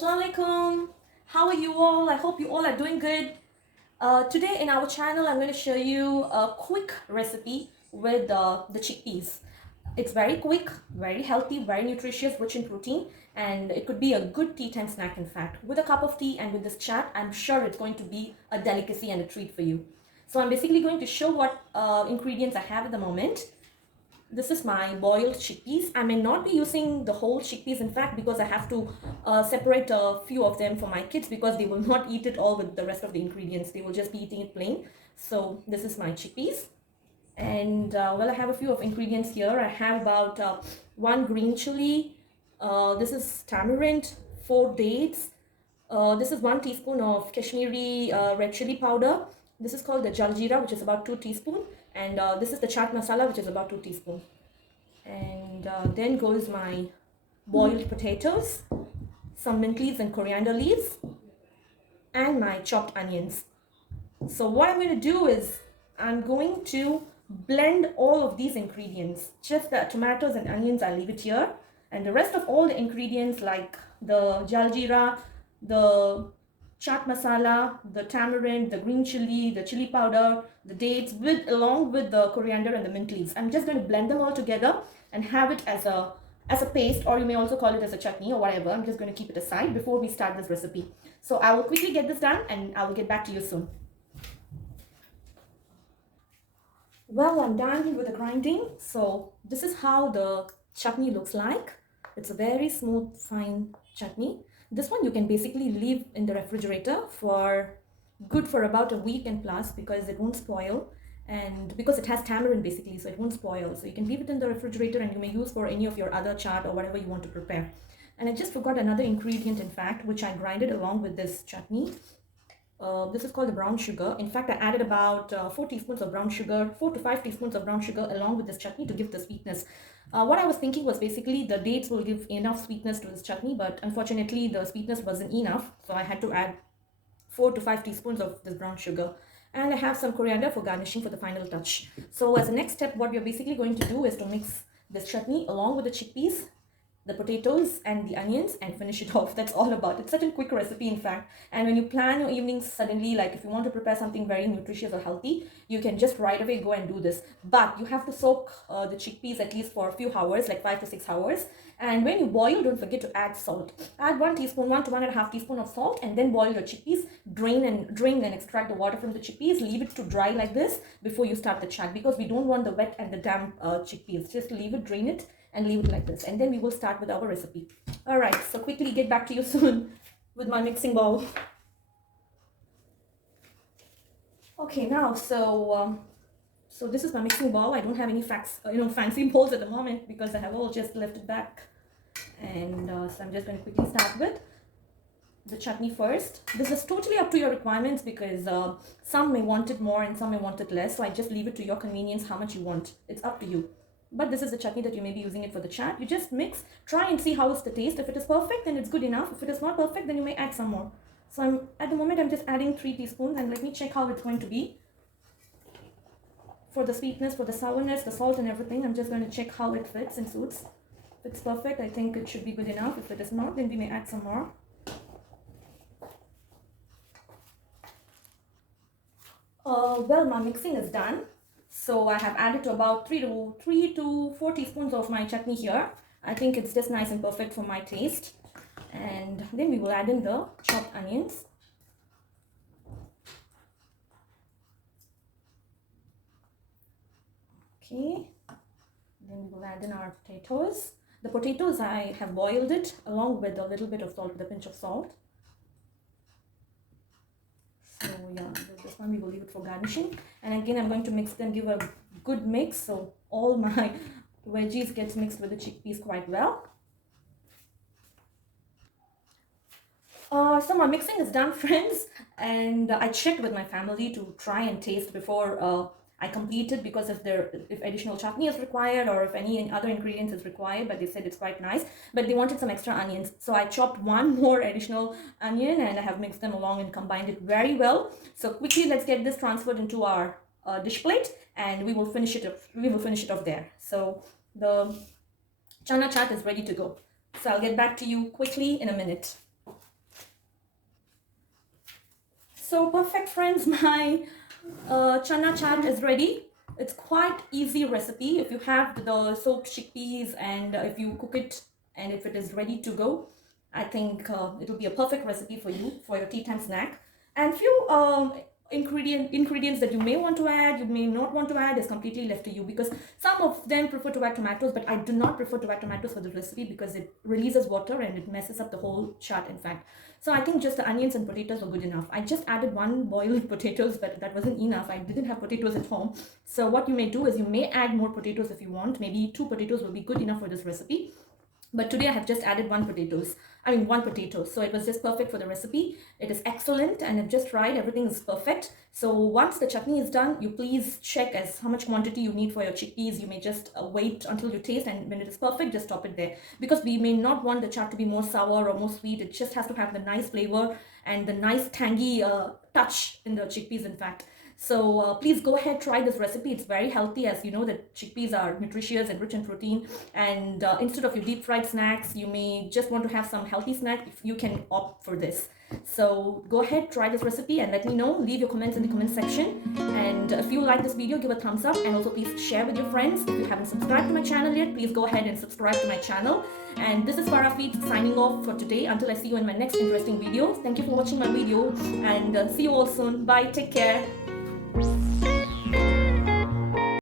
Assalamu alaikum. How are you all? I hope you all are doing good. Today in our channel, I'm going to show you a quick recipe with the chickpeas. It's very quick, very healthy, very nutritious, rich in protein, and it could be a good tea time snack, in fact. With a cup of tea and with this chat, I'm sure it's going to be a delicacy and a treat for you. So I'm basically going to show what ingredients I have at the moment. This is my boiled chickpeas. I may not be using the whole chickpeas, in fact, because I have to separate a few of them for my kids because they will not eat it all with the rest of the ingredients. They will just be eating it plain. So this is my chickpeas. And well, I have a few of ingredients here. I have about one green chili. This is tamarind, 4 dates. This is 1 teaspoon of Kashmiri red chili powder. This is called the jaljeera, which is about 2 teaspoons. And this is the chaat masala, which is about 2 teaspoons. And then goes my boiled potatoes, some mint leaves and coriander leaves, and my chopped onions. So what I'm going to do is I'm going to blend all of these ingredients. Just the tomatoes and onions, I'll leave it here. And the rest of all the ingredients like the jaljeera, the chaat masala, the tamarind, the green chili, the chili powder, the dates, along with the coriander and the mint leaves. I'm just going to blend them all together and have it as a paste, or you may also call it as a chutney or whatever. I'm just going to keep it aside before we start this recipe. So I will quickly get this done and I will get back to you soon. Well, I'm done with the grinding. So this is how the chutney looks like. It's a very smooth, fine chutney. This one you can basically leave in the refrigerator for about a week and plus because it won't spoil, and because it has tamarind basically, so it won't spoil. So you can leave it in the refrigerator and you may use for any of your other chaat or whatever you want to prepare. And I just forgot another ingredient, in fact, which I grinded along with this chutney. This is called the brown sugar. In fact, I added about 4 teaspoons of brown sugar, 4 to 5 teaspoons of brown sugar along with this chutney to give the sweetness. What I was thinking was basically the dates will give enough sweetness to this chutney, but unfortunately the sweetness wasn't enough, so I had to add 4 to 5 teaspoons of this brown sugar. And I have some coriander for garnishing for the final touch. So as a next step, what we're basically going to do is to mix this chutney along with the chickpeas, the potatoes and the onions, and finish it off. That's all about it. It's such a quick recipe, in fact. And when you plan your evenings suddenly, like if you want to prepare something very nutritious or healthy, you can just right away go and do this. But you have to soak the chickpeas at least for a few hours, like 5 to 6 hours. And when you boil, don't forget to add salt. Add 1 teaspoon, 1 to 1.5 teaspoon of salt, and then boil your chickpeas. Drain and extract the water from the chickpeas. Leave it to dry like this before you start the chat, because we don't want the wet and the damp chickpeas. Just leave it, drain it, and leave it like this, and then we will start with our recipe. All right, so quickly get back to you soon with my mixing bowl. Okay, now so this is my mixing bowl. I don't have any fancy bowls at the moment because I have all just left it back, and so I'm just going to quickly start with the chutney first. This is totally up to your requirements because some may want it more and some may want it less, so I just leave it to your convenience how much you want. It's up to you. But this is the chutney that you may be using it for the chat. You just mix, try and see how is the taste. If it is perfect, then it's good enough. If it is not perfect, then you may add some more. So at the moment, I'm just adding 3 teaspoons, and let me check how it's going to be. For the sweetness, for the sourness, the salt and everything, I'm just going to check how it fits and suits. If it's perfect, I think it should be good enough. If it is not, then we may add some more. Well, my mixing is done. So I have added to about 3 to 4 teaspoons of my chutney here. I think it's just nice and perfect for my taste. And then we will add in the chopped onions. Okay. Then we will add in our potatoes. The potatoes, I have boiled it along with a little bit of salt, with a pinch of salt. So yeah, this one we will leave it for garnishing. And again, I'm going to mix them, give a good mix so all my veggies gets mixed with the chickpeas quite well. So my mixing is done, friends, and I checked with my family to try and taste before I completed, because if additional chutney is required or if any other ingredients is required, but they said it's quite nice, but they wanted some extra onions, so I chopped 1 more additional onion and I have mixed them along and combined it very well. So quickly, let's get this transferred into our dish plate, and we will finish it off there. So the Chenna chat is ready to go, so I'll get back to you quickly in a minute. So perfect friends, my chana chaat is ready. It's quite easy recipe. If you have the soaked chickpeas and if you cook it and if it is ready to go, I think it will be a perfect recipe for you for your tea time snack. And few ingredients that you may want to add, you may not want to add is completely left to you, because some of them prefer to add tomatoes, but I do not prefer to add tomatoes for the recipe because it releases water and it messes up the whole chaat, in fact. So I think just the onions and potatoes were good enough. I just added one boiled potatoes, but that wasn't enough. I didn't have potatoes at home. So what you may do is you may add more potatoes if you want. Maybe 2 potatoes will be good enough for this recipe. But today I have just added one potato. So it was just perfect for the recipe. It is excellent and I've just tried. Everything is perfect. So once the chutney is done, you please check as how much quantity you need for your chickpeas. You may just wait until you taste, and when it is perfect, just stop it there. Because we may not want the chaat to be more sour or more sweet. It just has to have the nice flavor and the nice tangy touch in the chickpeas, in fact. So please go ahead, try this recipe. It's very healthy, as you know that chickpeas are nutritious and rich in protein. And instead of your deep fried snacks, you may just want to have some healthy snack. If you can opt for this. So go ahead, try this recipe and let me know. Leave your comments in the comment section. And if you like this video, give a thumbs up, and also please share with your friends. If you haven't subscribed to my channel yet, please go ahead and subscribe to my channel. And this is Farah Feeds signing off for today. Until I see you in my next interesting video. Thank you for watching my video, and see you all soon. Bye. Take care.